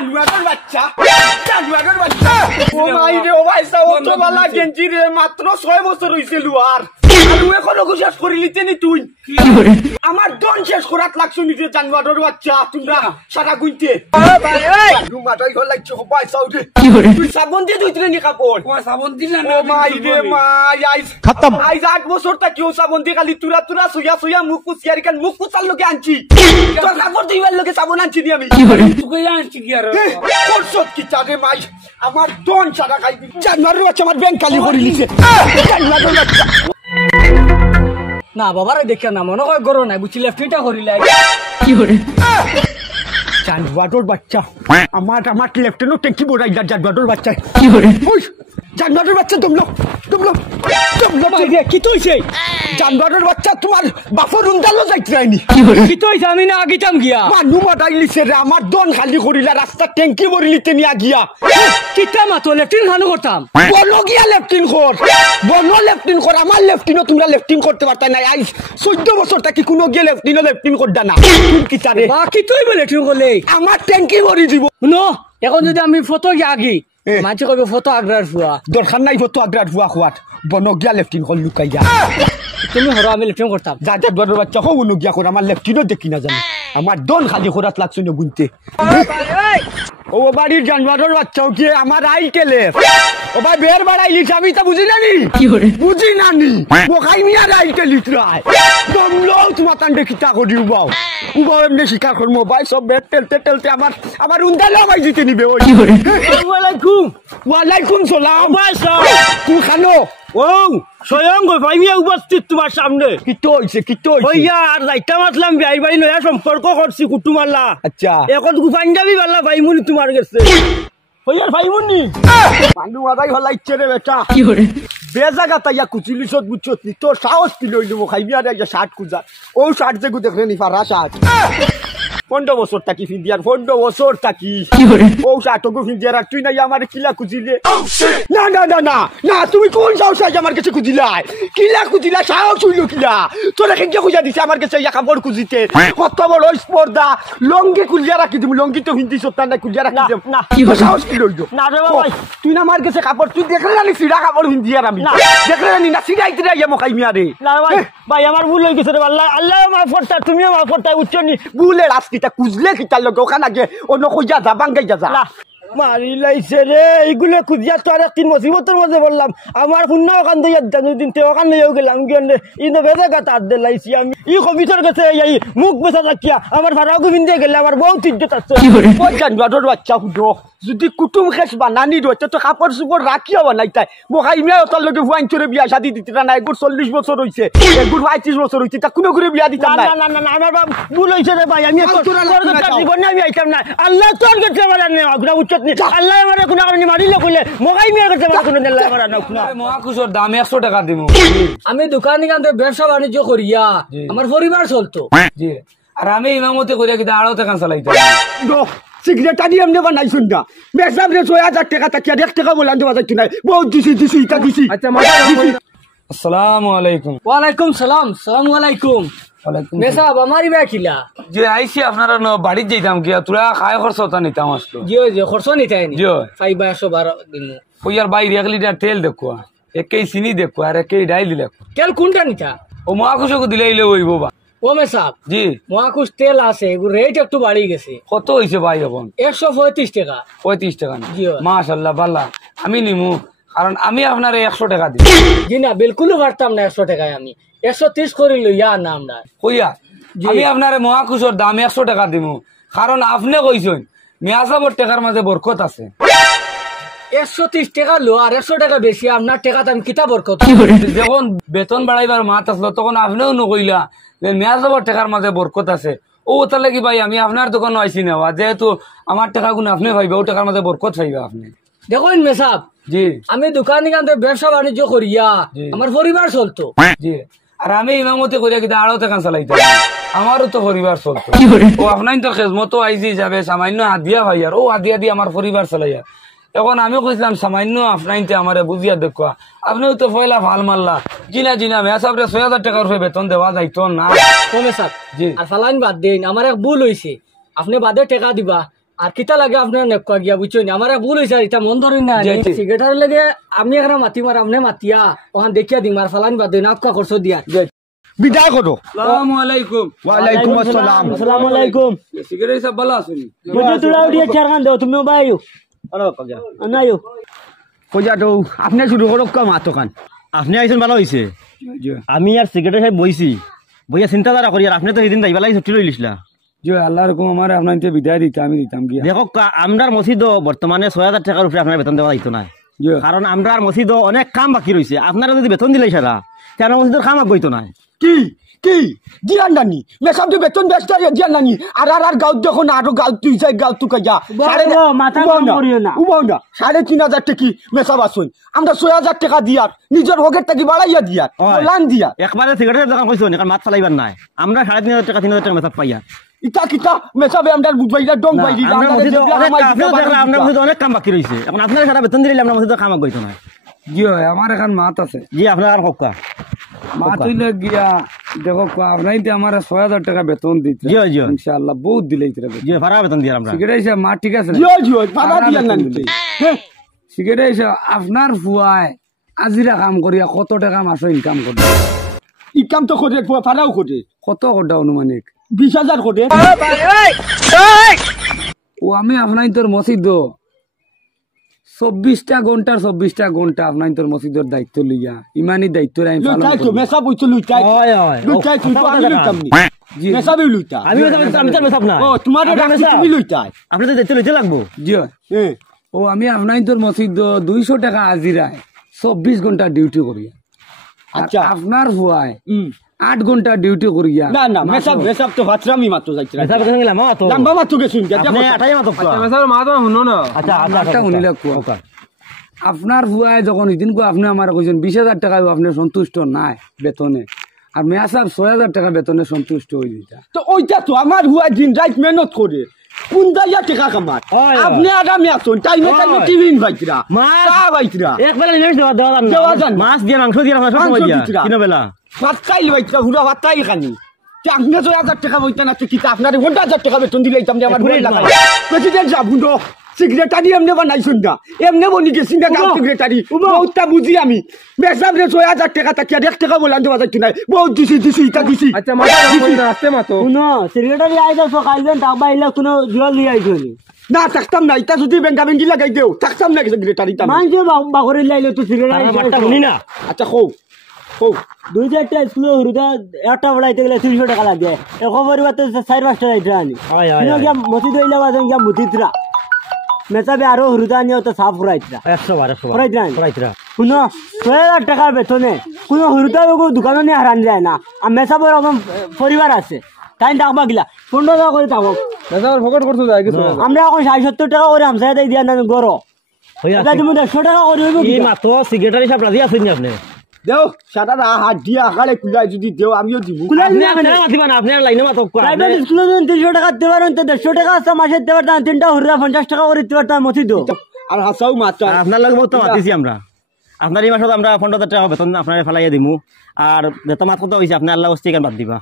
জানুয়ারের বাচ্চা জানুয়ারের বাচ্চা ও ভাই রে ও ভাই সাও তো বালা গেঞ্জি রে মাত্র 6 বছর হইছে লুয়ার আর ও এখনো শেষ করে লিতে নি তুই আমার দন শেষ করাত লাগছো নি জানুয়ারের বাচ্চা তোমরা সারা গুনতে ভাই এই রুমাটাই হল লাগছো ভাই সাও রে তুই সাবন দিয়ে ধুইতে নি কাপড় ও সাবন দিলা না ও ভাই রে মাই আইস খতম আইস 8 বছর তা কেউ সাবন দিয়ে খালি তুরা তুরা সুয়া সুয়া মুখ কুচিয়ারি কান মুখ কুচাল লোকে আনছি তোর কাপড় দিবার লোকে সাবন আনছি দি আমি তুই আনছি কি আর করছত কি চারে মাই আমার দন সারা খাইবি জানুয়ারের বাচ্চা আমার ব্যাংক খালি করে লিছে জানুয়ারের বাচ্চা না বাবারে দেখে না মনে হয় গরো নাই বুঝছি লেফটিটা করিলাই কি করে জানুয়ারের বাচ্চা আমার আমার লেফটেনো ট্যাঙ্কি বড়াই জানুয়ারের বাচ্চা কি করে ওই জানুয়ারের বাচ্চা দমলো দমলো দমলো ভাই রে কি তুইছে জানুয়ারের বাচ্চা তোমার বাপর উন্দালো যাইতে রাইনি কি তুইছে আমি না আগিতাম গিয়া মানু মাটাই লিছে রে আমার দন খালি করিলা রাস্তা ট্যাঙ্কি ভরি লিতে নিয়া গিয়া কিটা মা তো লেফটিন খানো করতাম বলো গিয়া লেফটিন কর বলো লেফটিন কর আমার লেফটিনও তোমরা লেফটিন করতে পারতা না আই 14 বছর থাকি কোনো গিয়ে লেফটিন করদা না তুমি কি চারে বাকি তুই বলে ঠিক করলে আমার ট্যাঙ্কি ভরি দিব নো এখন যদি আমি ফটো গিয়া আগি মাঝে কইবে ফটো আগ্রার ফুয়া দরকার নাই ফটো আগ্রার ফুয়া খোয়াত বনো গিয়া লেফটিন কর লুকাই যা তুমি হরো আমি লেফটিন করতাম যা যা বড় বাচ্চা হো উনু গিয়া কর আমার লেফটিনও দেখি না জানি আমার দন খালি করাত লাগছে না গুনতে ও বাড়ির জানুয়ারের বাচ্চাও কি আমার আই কেলে ও ভাই বের বাড়াইলি আমি তো বুঝি নানি কি করে বুঝি নানি ও খাই মিয়া রাই কেলি ট্রাই দমলো তোমার তান্ডে কিটা করি উবাও উবাও এমনি শিকার কর মোবাইল সব বের টেলতে আমার উন্দালে আমায় জিতে নিবে ওই কি করে ওয়ালাইকুম সালাম ভাই সাহ তুমি খানো ও স্বয়ং ভাইমিয়া উপস্থিত তোমার সামনে কি তো হইছে হইয়া আর যাইতা মাতলাম ভাই ভাই নয়া সম্পর্ক করছি কুটুমাল্লা আচ্ছা এখন পাঞ্জাবি বাল্লা ভাইমুনি তোমার গেছে হইয়ার ভাইমুনি পান্ডু আদাই হলা ইচ্ছে রে বেটা কি করে বেজাগা তাইয়া কুচিলিছত বুঝছত নি তোর সাহস কি লইলু খাইবি আর একটা শার্ট খুঁজা ও শার্ট যে দেখলে নি ফারা শার্ট 15 বছর থাকি ফিন্দিয়ার 15 বছর থাকি ও শার্টকে ফিন্দিয়ার আর তুই নাই আমার কিলা খুঁজিলে না না না না না তুমি কোন সাহস আমার কাছে খুঁজিলাই কিলা খুঁজিলা সাহস হইল কিলা তোরা কেন খুঁজা দিছে আমার কাছে ইয়া কাপড় খুঁজিতে কত বড় স্পর্ধা লঙ্গি খুঁজিয়া রাখি তুমি লঙ্গি তো হিন্দি সত্তা না খুঁজিয়া রাখি না সাহস কি লইল না রে বাবা তুই না আমার কাছে কাপড় তুই দেখলে জানি সিধা কাপড় হিন্দিয়ার আমি দেখলে জানি না সিধাইতে রাইয়া মকাই মিয়ারে না ভাই ভাই আমার ভুল হয়ে গেছে রে আল্লাহ আল্লাহ মাফ করতা তুমিও মাফ করতা উচ্চনি ভুলে রাস্তিটা কুজলে কি তার লোক ওখানে আগে অন্য কইয়া যা বাঙ্গাই যা যা মারি লাইছে রে এইগুলো খুঁজিয়া তো আর একদিন মুসিবতের মধ্যে বললাম আমার শূন্য ওখান দিয়ে দিন তে ওখান নিয়েও গেলাম গিয়ে ইন্দো বেদে গাতা হাত দিয়ে লাইছি আমি ই কবিতার কাছে এই মুখ বেচা থাকিয়া আমার ভাড়া গোবিন্দ দিয়ে গেলে আমার বহুত ইজ্জত আছে জানুয়ারের বাচ্চা হুডো যদি কুটুম খেস বানানি রয়েছে তো কাপড় চুপড় রাখিও বানাই তাই মোখাই মিয়া ওটার লগে হুয়াইন চরে বিয়া শাদি দিতে না একগুর 40 বছর হইছে একগুর 35 বছর হইছে তা কোনো করে বিয়া দিতাম না না না না আমার বাপ ভুল হইছে রে ভাই আমি জীবনে আমি আইতাম না আল্লাহ তোর কাছে আমার না উচ্চত নি আল্লাহ আমার কোনো কারণে মারিলে কইলে মোখাই মিয়ার কাছে আমার কোনো দিল্লা আমার না মহাকুশর দাম 100 টাকা দিব আমি দোকানে কান্দে ব্যবসা বাণিজ্য করিয়া আমার পরিবার চলতো জি আর আমি ইমামতি করিয়া কি আড়াও টাকা চালাইতাম সিগারেট দিয়ে এমনি বানাই শুন না মেসাব রে 6000 টাকা তাকিয়া 1 টাকা বলান দেওয়া যাচ্ছে না বহুত দিছি এটা দিছি আচ্ছা আসসালামু আলাইকুম ওয়ালাইকুম সালাম সালামু আলাইকুম মেসাব আমারই বেকিলা যে আইছি আপনারা বাড়িতে যাইতাম কি তোরা খায় খরচ হতা নিতাম আসলো জি খরচ নিতাই নি জি 512 দিন ওইয়ার বাইরে 1 লিটার তেল দেখো একই চিনি দেখো আর একই ডাইল দেখো তেল কোনটা নিতা ও মহাকুশকে দিলে হইব বা ও মেসাব জি মহাকুশ তেল আছে এগুলো রেট একটু বাড়ি গেছে কত হইছে ভাই এখন 135 টাকা 35 টাকা জি মাশাআল্লাহ বাল্লা আমি নিমু কারণ আমি আপনার 100 টাকা দিই জি না বিলকুল পারতাম না 100 টাকায় আমি 130 করে লইয়া না আমরা কইয়া আমি আপনার মহাকুশর দাম 100 টাকা দিমু কারণ আপনি কইছেন মিয়াসাবর টাকার মাঝে বরকত আছে 130 টাকা লো আর 100 টাকা বেশি আপনার টাকা আমি কিতা বরকত যখন বেতন বাড়াইবার মাত আসলো তখন আপনিও নকইলা যে মিয়াসাবর টাকার মাঝে বরকত আছে ও তাহলে কি ভাই আমি আপনার দোকান আইসি নেওয়া যেহেতু আমার টাকা গুণ আপনি পাইবে ও টাকার মাঝে বরকত পাইবে আপনি দেখুন মেসাব জি আমি দোকানে কান্দে ব্যবসা বাণিজ্য করিয়া আমার পরিবার চলতো জি আর আমি ইমামতি করিয়া কিন্তু আড়াও টাকা চালাইতাম আমারও তো পরিবার চলতো ও আপনার তো খেজমতো আইজি যাবে সামান্য হাদিয়া ভাই আর ও হাদিয়া দিয়ে আমার পরিবার চালাইয়া এখন আমি কইছিলাম সামান্য আপনাইতে আমারে বুঝিয়া দেখুয়া আপনিও তো পয়লা ভাল মারলা জিনা মেসাবরে 6000 টাকার রূপে বেতন দেওয়া যাইতো না কমে সাপ জি আর ফালাইন বাদ দেন আমার এক ভুল হইছে আপনি বাদে টাকা দিবা আর কিতা লাগে আপনার নেকা গিয়া বুঝছেন আমার ভুল হয়েছে এটা মন ধরেন না জি, জি। সিগারেটার লাগে আমি এখানে মাতি মার আপনি মাতিয়া ওখান দেখিয়া দিম আর ফালানি বাদ দিন আপকা করছো দিয়া বিদায় করো। আসসালামু আলাইকুম। ওয়ালাইকুম আসসালাম। আসসালামু আলাইকুম সিগারেট সব ভালো আছেন? বুঝে তোরা উঠিয়ে চার খান দাও তুমি বাইও আনাইও কইয়া তো আপনি শুরু করো মাতো খান। আপনি আইছেন ভালো হয়েছে আমি আর সিগারেট খাই বইছি বইয়া চিন্তাধারা করি আর আপনি তো সেদিন যাইবা লাগে ছুটি লইলিসলা জি আল্লাহ রকম আমার আপনার বিদায় দিতে আমি দিতাম গিয়া। দেখো আমরার মসজিদ বর্তমানে 6,000 টাকার উপরে আপনার বেতন দেওয়া যাইতো না জি কারণ আমরার মসজিদ অনেক কাম বাকি রয়েছে আপনারা যদি বেতন দিলে সারা কেন মসজিদের কাম আগ না কি কি দিয়ান নানি মেসাব তো বেতন ব্যস্ত দিয়ান নানি আর গাঁত যখন আরো গাঁত তুই যাই গাঁত তুই যা মাথা গরম করিও না উবাও না 3,500 টাকা মেসাব আসুন আমরা 6,000 টাকা দিয়ার নিজের হকের টাকি বাড়াইয়া দিয়ার লান দিয়া একবারে সিগারেটের দোকান কইছো কারণ মাছ চালাইবার নাই আমরা 3,500 টাকা 3,000 টাকা মেসাব পাইয়া ইটা কিটা মেসাবে আমরা বুঝবাইলা ডং বাইরি আমরা মসজিদে অনেক কাম বাকি রয়েছে এখন আপনারা সারা বেতন দিলে আমরা মসজিদের কাম আগ না জি আমার এখন মাত আছে জি আপনার আর হক্কা মাত হইলে গিয়া দেখো আপনার আমার 6,000 টাকা বেতন দিতে জি জি ইনশাআল্লাহ বহুত দিলে জি ভাড়া বেতন দিয়ে আমরা সিগারেট হিসাব মা ঠিক আছে জিও জিও বাবা দিয়ান নানি সিগারেট হিসাব আপনার ফুয়ায় আজিরা কাম করিয়া কত টাকা মাসে ইনকাম করে ইনকাম তো করে ফারাও করে কত কোটা অনুমানিক 20,000 করে ও আমি আপনার তোর মসজিদ 24টা ঘন্টা আপনার তোর মসজিদের দায়িত্ব লইয়া ইমানি দায়িত্ব আমি পালন লুইটাই তো করি। মেসাব হইতো লুইটাই হয় হয় লুইটাই তুই তো আমি লুইতাম নি জি মেসাবে লুইতা আমি আমি তো মেসাব না ও তোমার আপনার রাখছি মেসাব? তুমি লুইতাই আপনি তো দেখতে লইতে লাগবো জি হ্যাঁ ও আমি আপনার তোর মসজিদ 200 টাকা আজিরায় 24 ঘন্টা ডিউটি করিয়া আর আচ্ছা। আপনার ফুয়ায় হুম 8 ঘন্টা ডিউটি করিয়া না না মেসাব মেসাব তো ভাতরামি মাত্র যাইছে মেসাব কেন গেলাম তো লম্বা মাত্র গেছুন আপনি আটাই মাতক আচ্ছা একটা শুনিলে কোয়া আপনার ফুয়ায় যখন এদিন আপনি আমার কইছেন 20,000 টাকা আপনি সন্তুষ্ট নাই বেতনে আর মেয়া সাহেব 6,000 টাকা বেতনে সন্তুষ্ট হয়ে যেটা তো ওইটা তো আমার হুয়া দিন রাত মেহনত করে কোন দাইয়া টাকা কামার হয়, হয়। আপনি আরামে আসুন টাইমে টাইমে হয়। টিভি ভাইতরা মাছ। চা ভাইতরা একবেলা নিরামিষ দেওয়া দেওয়া যান না। দেওয়া যান না। মাছ দিয়ে মাংস দিয়ে আমরা সব মাংস সময় দিয়া দিছিলা। কিনো বেলা ভাত খাইল ভাইতরা হুড়া ভাত খাইল খানি আপনি 6,000 টাকা বইতেন আছে কি আপনার 1,000 টাকা বেতন দিলে আমার এক ভুল মিনিট লাগাই না। প্রেসিডেন্ট সাহেব হুন্ডো সেক্রেটারি এমনি বানাইছুন না এমনি বনি গেছি না গাঁও সেক্রেটারি বহুতটা বুঝি আমি মেসাব রে 6,000 টাকা তাকে 1 টাকা বলান দেওয়া যাইতো নাই বহুত দিছি ইটা দিছি আচ্ছা মাথা শুনো সিগারেটার আইছো সকালবেন তাবা ইলা কোনো জল লিয়ে আইছো নি না থাকতাম না এটা যদি বেঙ্গা বেঙ্গি লাগাই দেও থাকতাম না সেক্রেটারি তা মানছে বাগরে লাইলে তো সিগারেট আমার মাঠটা শুনি না আচ্ছা কও কও 2-4টা স্কুলে হরুদা একটা বড়াইতে গেলে 300 টাকা লাগে এখন পরিবার তো 4-5টা যাইতে আনি হয়, হয়, শুনো হয়। গিয়া মসজিদ হইলা বাজেন গিয়া মুতিত্রা মেসাবে আরো হরুদা নিয়ে তো সাফ ফুরাইত্রা 100 বার 100 ফুরাইত্রা ফুরাইতরা শুনো 6,000 টাকার বেতনে কোনো হরুদা দোকানে নিয়ে হারান যায় না আর মেসাবের এখন পরিবার আছে তাই ডাকবা গিলা 15 টাকা করে থাকো ফকট করতে যায় কিছু আমরা এখন 60-70 টাকা করে আমসাই দেই দিয়া না গরো হই এটা তুমি 100 টাকা করে হইব এই মাত্র সিগারেটার হিসাব রাজি আছেন নি আপনি দেও সাদা হাত দিয়া আগালে কুলাই যদি দেও আমিও দিব আপনি আপনারা দিবা না আপনি লাইনে মাতক প্রাইভেট স্কুলে 300 টাকা দিতে পারেন তো 150 টাকা আছে মাসে দিতে পারতাম তিনটা হরুদা 50 টাকা করে দিতে পারতাম মসজিদ আর হাসাও মাত্র আপনার লাগে বহুত মাতিছি আমরা আপনার এই মাসে আমরা 15,000 টাকা বেতন আপনার ফেলাইয়া দিমু আর যেটা মাত কথা হইছে আপনি আল্লাহ ওস্তি কেন বাদ দিবা